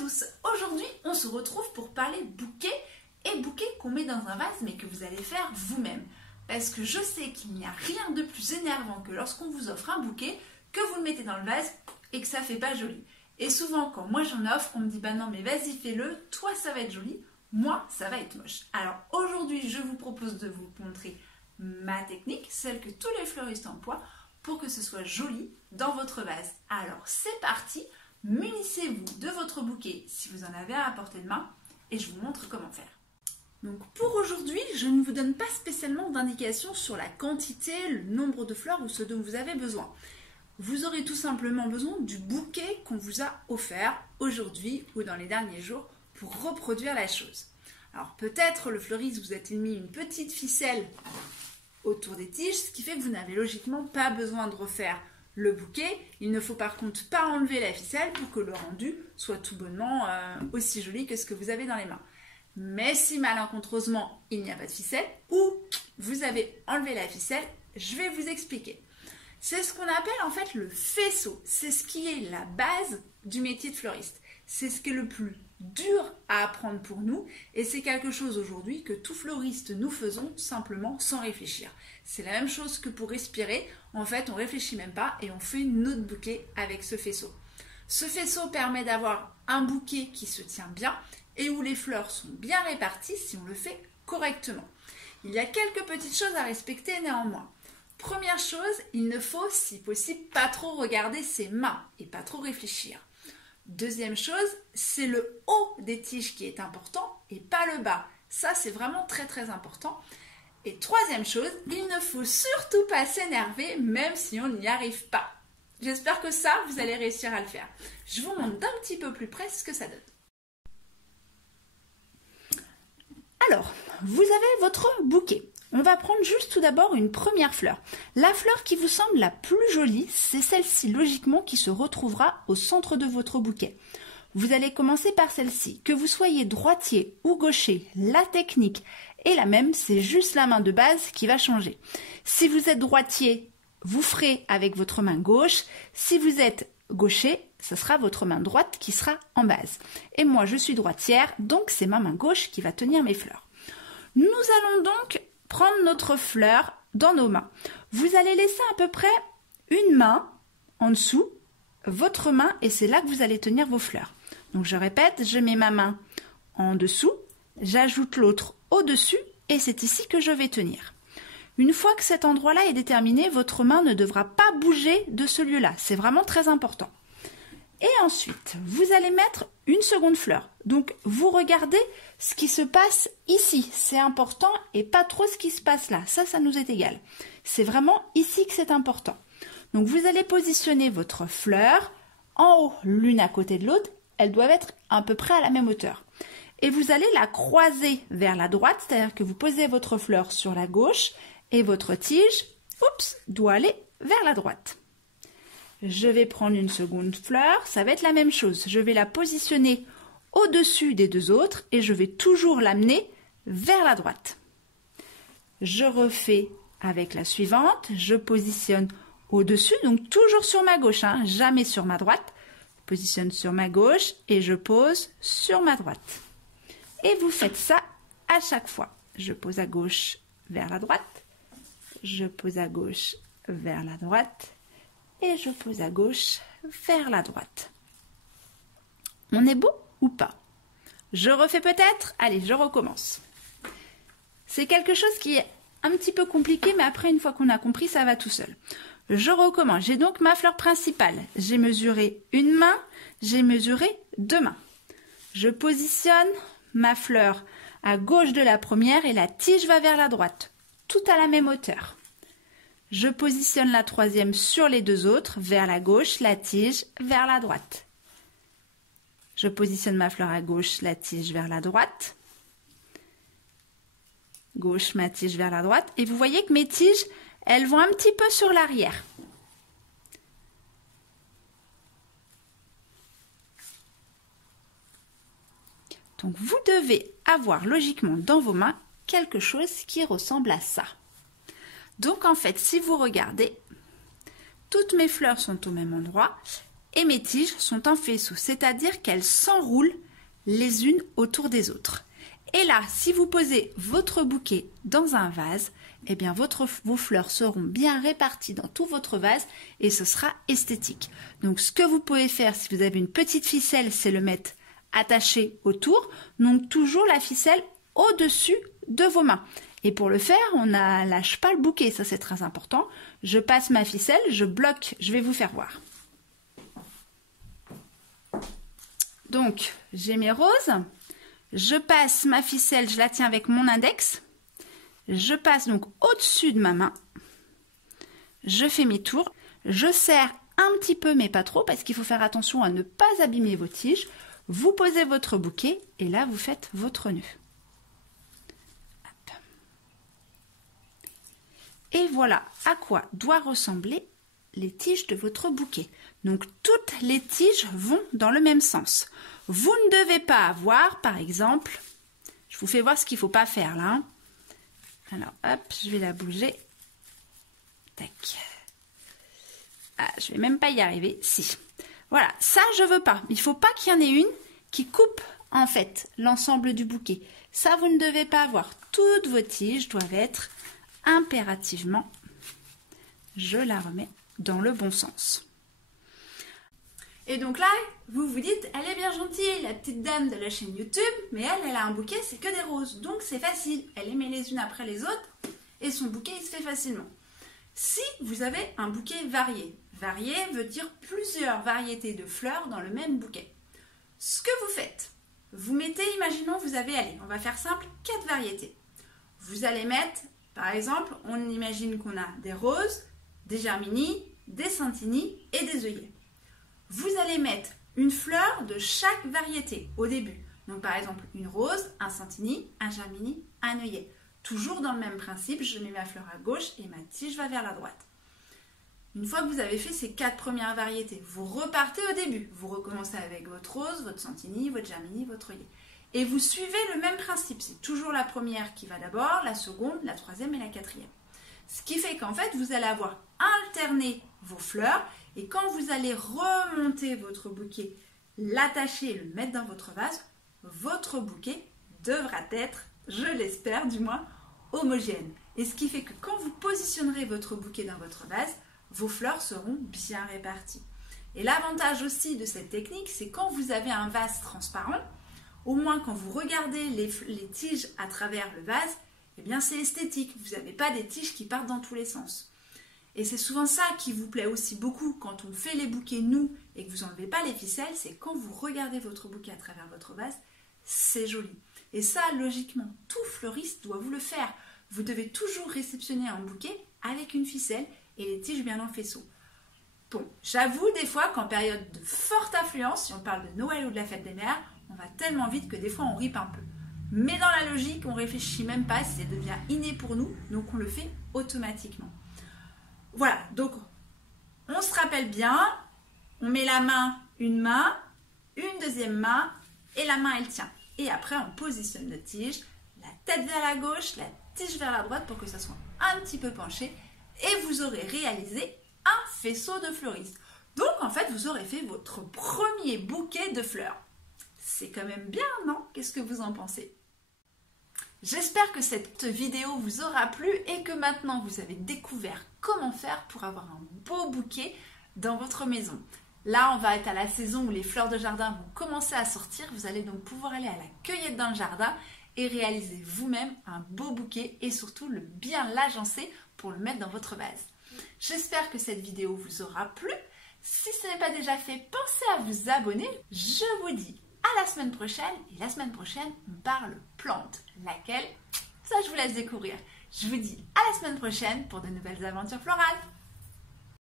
tous, aujourd'hui on se retrouve pour parler bouquet et bouquet qu'on met dans un vase mais que vous allez faire vous-même. Parce que je sais qu'il n'y a rien de plus énervant que lorsqu'on vous offre un bouquet, que vous le mettez dans le vase et que ça fait pas joli. Et souvent quand moi j'en offre, on me dit bah non mais vas-y fais-le, toi ça va être joli, moi ça va être moche. Alors aujourd'hui je vous propose de vous montrer ma technique, celle que tous les fleuristes emploient pour que ce soit joli dans votre vase. Alors c'est parti, munissez-vous de votre bouquet si vous en avez un à portée de main et je vous montre comment faire. Donc pour aujourd'hui, je ne vous donne pas spécialement d'indications sur la quantité, le nombre de fleurs ou ce dont vous avez besoin. Vous aurez tout simplement besoin du bouquet qu'on vous a offert aujourd'hui ou dans les derniers jours pour reproduire la chose. Alors peut-être le fleuriste vous a-t-il mis une petite ficelle autour des tiges, ce qui fait que vous n'avez logiquement pas besoin de refaire le bouquet. Il ne faut par contre pas enlever la ficelle pour que le rendu soit tout bonnement aussi joli que ce que vous avez dans les mains. Mais si malencontreusement il n'y a pas de ficelle ou vous avez enlevé la ficelle, je vais vous expliquer. C'est ce qu'on appelle en fait le faisceau. C'est ce qui est la base du métier de fleuriste. C'est ce qui est le plus dur à apprendre pour nous et c'est quelque chose aujourd'hui que tout fleuriste nous faisons simplement sans réfléchir. C'est la même chose que pour respirer. En fait, on réfléchit même pas et on fait notre bouquet avec ce faisceau. Ce faisceau permet d'avoir un bouquet qui se tient bien et où les fleurs sont bien réparties si on le fait correctement. Il y a quelques petites choses à respecter néanmoins. Première chose, il ne faut, si possible, pas trop regarder ses mains et pas trop réfléchir. Deuxième chose, c'est le haut des tiges qui est important et pas le bas. Ça, c'est vraiment très très important. Et troisième chose, il ne faut surtout pas s'énerver même si on n'y arrive pas. J'espère que ça, vous allez réussir à le faire. Je vous montre d'un petit peu plus près ce que ça donne. Alors, vous avez votre bouquet. On va prendre juste tout d'abord une première fleur. La fleur qui vous semble la plus jolie, c'est celle-ci logiquement qui se retrouvera au centre de votre bouquet. Vous allez commencer par celle-ci. Que vous soyez droitier ou gaucher, la technique est la même, c'est juste la main de base qui va changer. Si vous êtes droitier, vous ferez avec votre main gauche. Si vous êtes gaucher, ce sera votre main droite qui sera en base. Et moi, je suis droitière, donc c'est ma main gauche qui va tenir mes fleurs. Nous allons donc prendre notre fleur dans nos mains. Vous allez laisser à peu près une main en dessous, votre main, et c'est là que vous allez tenir vos fleurs. Donc je répète, je mets ma main en dessous, j'ajoute l'autre au-dessus, et c'est ici que je vais tenir. Une fois que cet endroit-là est déterminé, votre main ne devra pas bouger de ce lieu-là. C'est vraiment très important. Et ensuite, vous allez mettre une seconde fleur. Donc, vous regardez ce qui se passe ici. C'est important et pas trop ce qui se passe là. Ça nous est égal. C'est vraiment ici que c'est important. Donc, vous allez positionner votre fleur en haut, l'une à côté de l'autre. Elles doivent être à peu près à la même hauteur. Et vous allez la croiser vers la droite, c'est-à-dire que vous posez votre fleur sur la gauche et votre tige, doit aller vers la droite. Je vais prendre une seconde fleur, ça va être la même chose. Je vais la positionner au-dessus des deux autres et je vais toujours l'amener vers la droite. Je refais avec la suivante, je positionne au-dessus, donc toujours sur ma gauche, jamais sur ma droite. Je positionne sur ma gauche et je pose sur ma droite. Et vous faites ça à chaque fois. Je pose à gauche vers la droite, je pose à gauche vers la droite. Et je pose à gauche vers la droite. On est beau ou pas? Je refais peut-être? Allez, je recommence. C'est quelque chose qui est un petit peu compliqué, mais après, une fois qu'on a compris, ça va tout seul. Je recommence. J'ai donc ma fleur principale. J'ai mesuré une main, j'ai mesuré deux mains. Je positionne ma fleur à gauche de la première et la tige va vers la droite, tout à la même hauteur. Je positionne la troisième sur les deux autres, vers la gauche, la tige vers la droite. Je positionne ma fleur à gauche, la tige vers la droite. Gauche, ma tige vers la droite. Et vous voyez que mes tiges, elles vont un petit peu sur l'arrière. Donc vous devez avoir logiquement dans vos mains quelque chose qui ressemble à ça. Donc en fait, si vous regardez, toutes mes fleurs sont au même endroit et mes tiges sont en faisceau, c'est-à-dire qu'elles s'enroulent les unes autour des autres. Et là, si vous posez votre bouquet dans un vase, eh bien vos fleurs seront bien réparties dans tout votre vase et ce sera esthétique. Donc ce que vous pouvez faire si vous avez une petite ficelle, c'est le mettre attaché autour, donc toujours la ficelle au-dessus de vos mains. Et pour le faire, on ne lâche pas le bouquet, ça c'est très important. Je passe ma ficelle, je bloque, je vais vous faire voir. Donc, j'ai mes roses, je passe ma ficelle, je la tiens avec mon index, je passe donc au-dessus de ma main, je fais mes tours, je serre un petit peu mais pas trop parce qu'il faut faire attention à ne pas abîmer vos tiges. Vous posez votre bouquet et là vous faites votre nœud. Hop. Et voilà à quoi doivent ressembler les tiges de votre bouquet. Donc toutes les tiges vont dans le même sens. Vous ne devez pas avoir, par exemple, je vous fais voir ce qu'il ne faut pas faire là. Hein. Alors hop, je vais la bouger. Tac. Ah, je vais même pas y arriver. Si. Voilà, ça je veux pas. Il ne faut pas qu'il y en ait une qui coupe en fait l'ensemble du bouquet. Ça vous ne devez pas avoir. Toutes vos tiges doivent être impérativement, je la remets dans le bon sens. Et donc là, vous vous dites, elle est bien gentille, la petite dame de la chaîne YouTube, mais elle a un bouquet, c'est que des roses. Donc c'est facile, elle les met les unes après les autres et son bouquet il se fait facilement. Si vous avez un bouquet varié, varié veut dire plusieurs variétés de fleurs dans le même bouquet. Ce que vous faites, vous mettez, imaginons vous avez, allez, on va faire simple, 4 variétés. Vous allez mettre, par exemple, on imagine qu'on a des roses, des germinis, des centini et des œillets. Vous allez mettre une fleur de chaque variété au début. Donc par exemple une rose, un centini, un germini, un œillet. Toujours dans le même principe, je mets ma fleur à gauche et ma tige va vers la droite. Une fois que vous avez fait ces 4 premières variétés, vous repartez au début. Vous recommencez avec votre rose, votre centini, votre germini, votre œillet. Et vous suivez le même principe. C'est toujours la première qui va d'abord, la seconde, la troisième et la quatrième. Ce qui fait qu'en fait, vous allez avoir alterné vos fleurs et quand vous allez remonter votre bouquet, l'attacher et le mettre dans votre vase, votre bouquet devra être, je l'espère du moins, homogène. Et ce qui fait que quand vous positionnerez votre bouquet dans votre vase, vos fleurs seront bien réparties. Et l'avantage aussi de cette technique, c'est quand vous avez un vase transparent, au moins quand vous regardez les tiges à travers le vase, eh bien c'est esthétique, vous n'avez pas des tiges qui partent dans tous les sens. Et c'est souvent ça qui vous plaît aussi beaucoup quand on fait les bouquets nous et que vous n'enlevez pas les ficelles, c'est quand vous regardez votre bouquet à travers votre vase, c'est joli. Et ça, logiquement, tout fleuriste doit vous le faire. Vous devez toujours réceptionner un bouquet avec une ficelle et les tiges bien en faisceau. Bon, j'avoue des fois qu'en période de forte affluence, si on parle de Noël ou de la fête des mères, on va tellement vite que des fois on ripe un peu. Mais dans la logique, on ne réfléchit même pas, ça devient inné pour nous, donc on le fait automatiquement. Voilà, donc on se rappelle bien, on met la main, une deuxième main, et la main elle tient. Et après on positionne la tige, la tête vers la gauche, la tige vers la droite pour que ça soit un petit peu penché, et vous aurez réalisé un faisceau de fleuriste. Donc en fait vous aurez fait votre premier bouquet de fleurs. C'est quand même bien, non? Qu'est-ce que vous en pensez? J'espère que cette vidéo vous aura plu et que maintenant vous avez découvert comment faire pour avoir un beau bouquet dans votre maison. Là, on va être à la saison où les fleurs de jardin vont commencer à sortir. Vous allez donc pouvoir aller à la cueillette dans le jardin et réaliser vous-même un beau bouquet et surtout le bien l'agencer pour le mettre dans votre vase. J'espère que cette vidéo vous aura plu. Si ce n'est pas déjà fait, pensez à vous abonner. Je vous dis à la semaine prochaine. Et la semaine prochaine, on parle plantes. Laquelle? Ça, je vous laisse découvrir. Je vous dis à la semaine prochaine pour de nouvelles aventures florales.